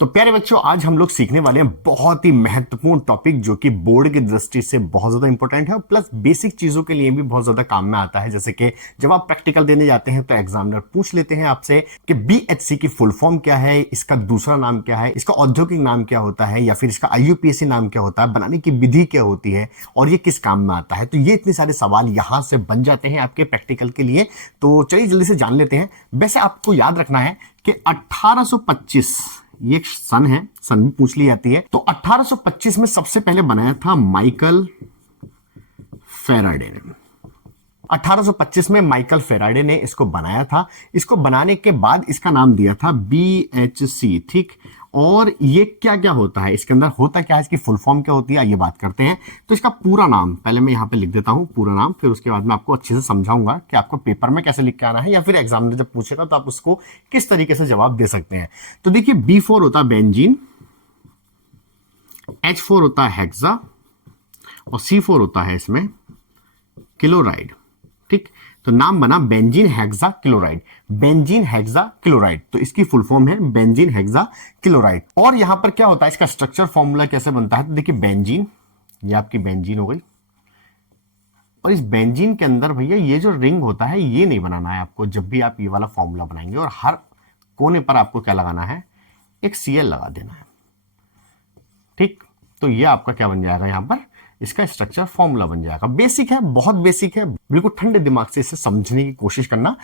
तो प्यारे बच्चों, आज हम लोग सीखने वाले हैं बहुत ही महत्वपूर्ण टॉपिक जो कि बोर्ड की दृष्टि से बहुत ज्यादा इंपॉर्टेंट है और प्लस बेसिक चीजों के लिए भी बहुत ज्यादा काम में आता है। जैसे कि जब आप प्रैक्टिकल देने जाते हैं तो एग्जामिनर पूछ लेते हैं आपसे कि बीएचसी की फुल फॉर्म क्या है, इसका दूसरा नाम क्या है, इसका औद्योगिक नाम क्या होता है, या फिर इसका आईयूपीएसी नाम क्या होता है, बनाने की विधि क्या होती है और ये किस काम में आता है। तो ये इतने सारे सवाल यहां से बन जाते हैं आपके प्रैक्टिकल के लिए। तो चलिए जल्दी से जान लेते हैं। वैसे आपको याद रखना है कि 1825 ये एक सन है, सन भी पूछ ली जाती है। तो 1825 में सबसे पहले बनाया था माइकल फेराडे ने। 1825 में माइकल फेराडे ने इसको बनाया था। इसको बनाने के बाद इसका नाम दिया था बीएचसी, ठीक। और ये क्या क्या होता है, इसके अंदर होता क्या है, इसकी फुल फॉर्म क्या होती है, ये बात करते हैं। तो इसका पूरा नाम पहले मैं यहां पे लिख देता हूं, पूरा नाम, फिर उसके बाद मैं आपको अच्छे से समझाऊंगा कि आपको पेपर में कैसे लिख के आना है, या फिर एग्जामिनर जब पूछेगा तो आप उसको किस तरीके से जवाब दे सकते हैं। तो देखिए, B4 होता है बेंजीन, H4 होता है हेक्सा और C4 होता है इसमें क्लोराइड, ठीक। तो नाम बना benzene hexa chloride, benzene hexa chloride. तो इसकी फुल फॉर्म है बेंजीन हेक्सा क्लोराइड। और यहां पर क्या होता है, इसका स्ट्रक्चर फॉर्मूला कैसे बनता है, तो देखिए बेंजीन, ये आपकी बेंजीन हो गई, और इस बेंजीन के अंदर भैया ये जो रिंग होता है ये नहीं बनाना है आपको। जब भी आप ये वाला फॉर्मूला बनाएंगे और हर कोने पर आपको क्या लगाना है, एक Cl लगा देना है, ठीक। तो ये आपका क्या बन जाएगा, यहां पर इसका स्ट्रक्चर फॉर्मूला बन जाएगा। बेसिक है, बहुत बेसिक है, बिल्कुल ठंडे दिमाग से इसे समझने की कोशिश करना।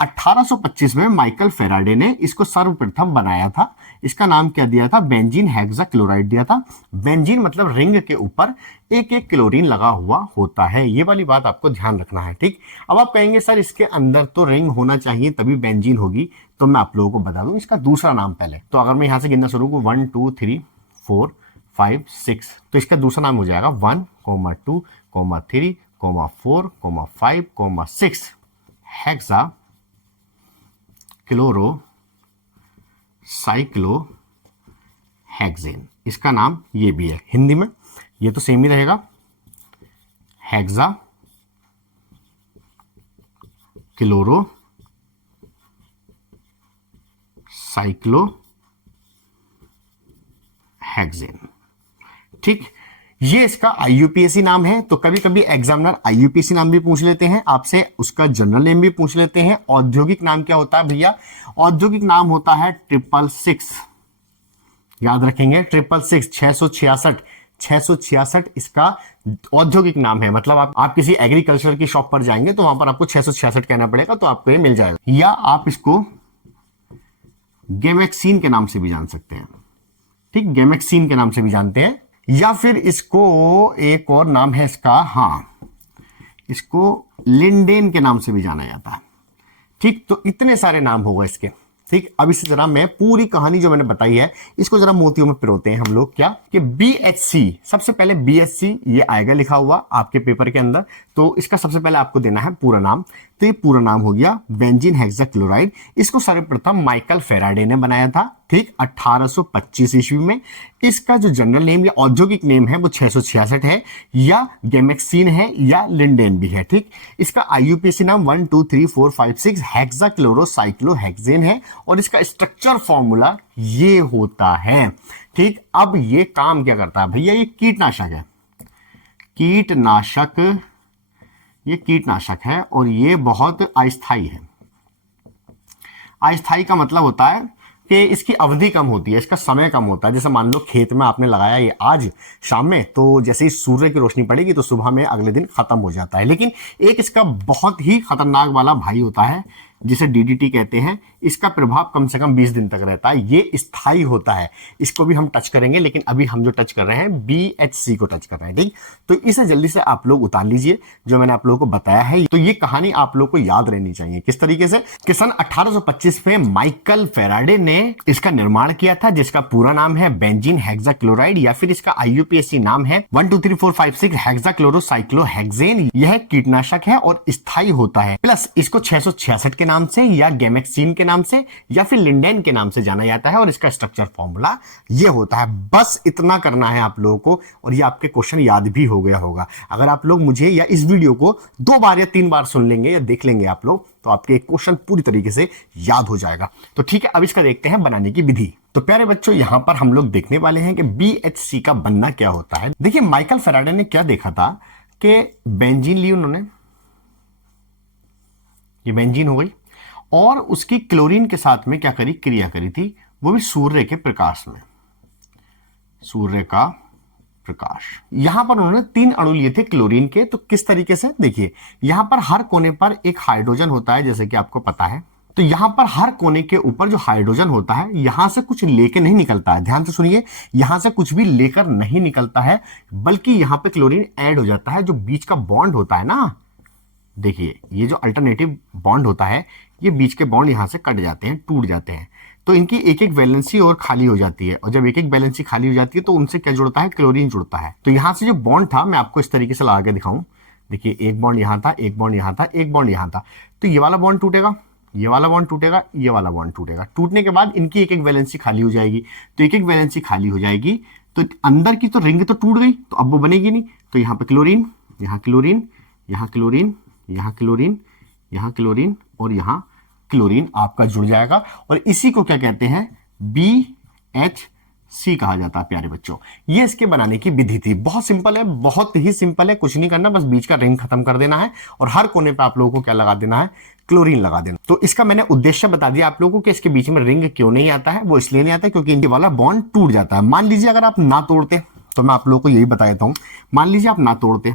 1825 में माइकल फेराडे ने इसको सर्वप्रथम बनाया था। इसका नाम क्या दिया था, बेंजीन हेक्सा क्लोराइड दिया था। बेंजीन मतलब रिंग के ऊपर एक एक क्लोरीन लगा हुआ होता है, ये वाली बात आपको ध्यान रखना है, ठीक। अब आप कहेंगे सर इसके अंदर तो रिंग होना चाहिए तभी बेंजीन होगी, तो मैं आप लोगों को बता दूं इसका दूसरा नाम पहले। तो अगर मैं यहां से गिनना शुरू करूं 1 2 3 4 5 6, तो इसका दूसरा नाम हो जाएगा 1, 2, 3, 4, 5, 6 हेक्सा क्लोरो साइक्लो हेक्सेन। इसका नाम ये भी है, हिंदी में ये तो सेम ही रहेगा, हेक्सा क्लोरो साइक्लो हेक्सेन, ठीक। ये इसका आईयूपीएसी नाम है। तो कभी कभी एग्जामिनर आईयूपीएसी नाम भी पूछ लेते हैं आपसे, उसका जनरल नेम भी पूछ लेते हैं। औद्योगिक नाम क्या होता है भैया, औद्योगिक नाम होता है 666, याद रखेंगे 666, 666 इसका औद्योगिक नाम है। मतलब आप किसी एग्रीकल्चर की शॉप पर जाएंगे तो वहां पर आपको 666 कहना पड़ेगा, तो आपको ये मिल जाएगा। या आप इसको गेमेक्सिन के नाम से भी जान सकते हैं, ठीक, गेमेक्सिन के नाम से भी जानते हैं। या फिर इसको एक और नाम है इसका, हाँ, इसको लिंडेन के नाम से भी जाना जाता है, ठीक। तो इतने सारे नाम होगा इसके, ठीक। अब इसी तरह मैं पूरी कहानी जो मैंने बताई है इसको जरा मोतियों में पिरोते हैं हम लोग। क्या कि बीएचसी, सबसे पहले बीएचसी ये आएगा लिखा हुआ आपके पेपर के अंदर। तो इसका सबसे पहले आपको देना है पूरा नाम। तो ये पूरा नाम हो गया बेंजीन हेक्सा क्लोराइड। इसको सर्वप्रथम माइकल फेराडे ने बनाया था, ठीक, 1825 ईस्वी में। इसका जो जनरल नेम या औद्योगिक नेम है वो 666 है, या गेमेक्सिन है, या लिंडेन भी है, ठीक। इसका आईयूपीएसी नाम 1 2 3 4 5 6 हेक्सा क्लोरो साइक्लो हेक्सेन है, और इसका स्ट्रक्चर फॉर्मूला ये होता है, ठीक। अब ये काम क्या करता है भैया, ये कीटनाशक है, कीटनाशक, ये कीटनाशक है और ये बहुत अस्थायी है। अस्थायी का मतलब होता है कि इसकी अवधि कम होती है, इसका समय कम होता है। जैसे मान लो खेत में आपने लगाया ये आज शाम में, तो जैसे ही सूर्य की रोशनी पड़ेगी तो सुबह में अगले दिन खत्म हो जाता है। लेकिन एक इसका बहुत ही खतरनाक वाला भाई होता है जिसे डीडीटी कहते हैं। इसका प्रभाव कम से कम 20 दिन तक रहता है, ये स्थायी होता है। इसको भी हम टच करेंगे, लेकिन अभी हम जो टच कर रहे हैं बीएचसी को टच कर रहे हैं, ठीक। तो इसे जल्दी से आप लोग उतार लीजिए जो मैंने आप लोगों को बताया है। तो ये कहानी आप लोग को याद रहनी चाहिए किस तरीके से कि सन 1825 में माइकल फेराडे ने इसका निर्माण किया था, जिसका पूरा नाम है बेंजीन हेक्सा क्लोराइड, या फिर इसका आईयूपीएसी नाम है 1 2 3 4 5 6 हेक्सा क्लोरो साइक्लो हेक्सेन। यह कीटनाशक है और स्थायी होता है, प्लस इसको 666 के के नाम से या गैमेक्सीन के नाम से या फिर लिंडेन के नाम से जाना जाता है और इसका स्ट्रक्चर फॉर्मूला ये होता है। बस इतना करना है आप लोगों को और ये आपके क्वेश्चन याद भी हो गया होगा। अगर आप लोग मुझे या इस वीडियो को 2 बार या 3 बार सुन लेंगे या देख लेंगे आप लोग तो आपके क्वेश्चन पूरी तरीके से याद हो जाएगा। तो ठीक है, अब इसका देखते हैं बनाने की विधि। तो प्यारे बच्चों, यहां पर हम लोग देखने वाले हैं कि BHC का बनना क्या होता है। देखिए माइकल फैराडे ने क्या देखा था कि बेंजीन ली उन्होंने, ये बेंजीन हो गई, और उसकी क्लोरीन के साथ में क्या करी, क्रिया करी थी, वो भी सूर्य के प्रकाश में, सूर्य का प्रकाश। यहां पर उन्होंने 3 अणु लिए थे क्लोरीन के। तो किस तरीके से, देखिए यहां पर हर कोने पर एक हाइड्रोजन होता है जैसे कि आपको पता है। तो यहां पर हर कोने के ऊपर जो हाइड्रोजन होता है यहां से कुछ लेके नहीं निकलता है, ध्यान से सुनिए, यहां से कुछ भी लेकर नहीं निकलता है, बल्कि यहां पे क्लोरीन ऐड हो जाता है। जो बीच का बॉन्ड होता है ना, देखिए ये जो अल्टरनेटिव बॉन्ड होता है, ये बीच के बॉन्ड यहां से कट जाते हैं, टूट जाते हैं। तो इनकी एक एक वैलेंसी और खाली हो जाती है, और जब एक एक वैलेंसी खाली हो जाती है तो उनसे क्या जुड़ता है, क्लोरीन जुड़ता है। तो यहां से जो बॉन्ड था, मैं आपको इस तरीके से लगा के दिखाऊं, देखिए एक बॉन्ड यहां था, एक बॉन्ड यहां था, एक बॉन्ड यहां था। तो ये वाला बॉन्ड टूटेगा, ये वाला बॉन्ड टूटेगा, ये वाला बॉन्ड टूटेगा। टूटने के बाद इनकी एक एक वैलेंसी खाली हो जाएगी। तो एक एक वैलेंसी खाली हो जाएगी तो अंदर की तो रिंग तो टूट गई, तो अब वो बनेगी नहीं। तो यहाँ पे क्लोरीन, यहाँ क्लोरीन, यहाँ क्लोरीन, यहाँ क्लोरीन, यहाँ क्लोरीन और यहाँ क्लोरीन आपका जुड़ जाएगा। और इसी को क्या कहते हैं, BHC कहा जाता है प्यारे बच्चों। ये इसके बनाने की विधि थी। बहुत सिंपल है, बहुत ही सिंपल है, कुछ नहीं करना, बस बीच का रिंग खत्म कर देना है और हर कोने पे आप लोगों को क्या लगा देना है, क्लोरीन लगा देना। तो इसका मैंने उद्देश्य बता दिया आप लोगों को कि इसके बीच में रिंग क्यों नहीं आता है। वो इसलिए नहीं आता क्योंकि इनके वाला बॉन्ड टूट जाता है। मान लीजिए अगर आप ना तोड़ते, तो मैं आप लोगों को यही बता देता हूं, मान लीजिए आप ना तोड़ते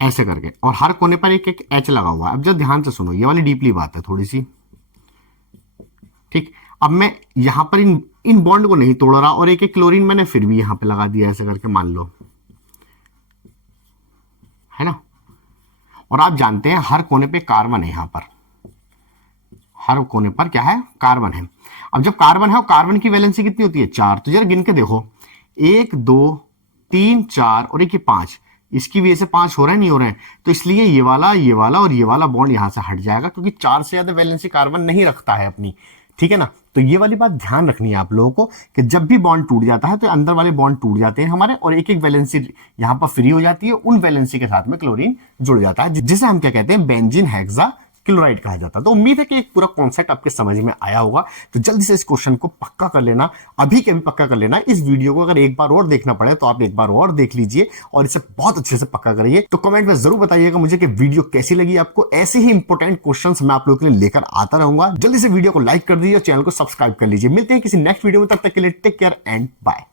ऐसे करके और हर कोने पर एक एक H लगा हुआ है। अब जब ध्यान से सुनो, ये वाली डीपली बात है थोड़ी सी, ठीक। अब मैं यहां पर इन बॉन्ड को नहीं तोड़ रहा और एक एक क्लोरीन मैंने फिर भी यहां पे लगा दिया ऐसे करके, मान लो, है ना। और आप जानते हैं हर कोने पे कार्बन है, यहां पर हर कोने पर क्या है, कार्बन है। अब जब कार्बन है और कार्बन की वैलेंसी कितनी होती है, 4। तो जरा गिन के देखो, 1 2 3 4 और एक 5, इसकी वजह से 5 हो रहे हैं, नहीं हो रहे हैं। तो इसलिए ये वाला और ये वाला बॉन्ड यहां से हट जाएगा क्योंकि 4 से ज्यादा वैलेंसी कार्बन नहीं रखता है अपनी, ठीक है ना। तो ये वाली बात ध्यान रखनी है आप लोगों को कि जब भी बॉन्ड टूट जाता है तो अंदर वाले बॉन्ड टूट जाते हैं हमारे और एक एक वैलेंसी यहां पर फ्री हो जाती है। उन वैलेंसी के साथ में क्लोरीन जुड़ जाता है, जिसे हम क्या कहते हैं, बेंजीन हेक्सा क्लोराइड कहा जाता है। तो उम्मीद है कि एक पूरा कॉन्सेप्ट आपके समझ में आया होगा। तो जल्दी से इस क्वेश्चन को पक्का कर लेना, अभी के अभी पक्का कर लेना। इस वीडियो को अगर एक बार और देखना पड़े तो आप एक बार और देख लीजिए और इसे बहुत अच्छे से पक्का करिए। तो कमेंट में जरूर बताइएगा मुझे कि वीडियो कैसी लगी आपको। ऐसे ही इंपॉर्टेंट क्वेश्चंस मैं आप लोगों के लिए लेकर आता रहूंगा। जल्दी से वीडियो को लाइक कर दीजिए और चैनल को सब्सक्राइब कर लीजिए। मिलते हैं किसी नेक्स्ट वीडियो में, तब तक के लिए टेक केयर एंड बाय।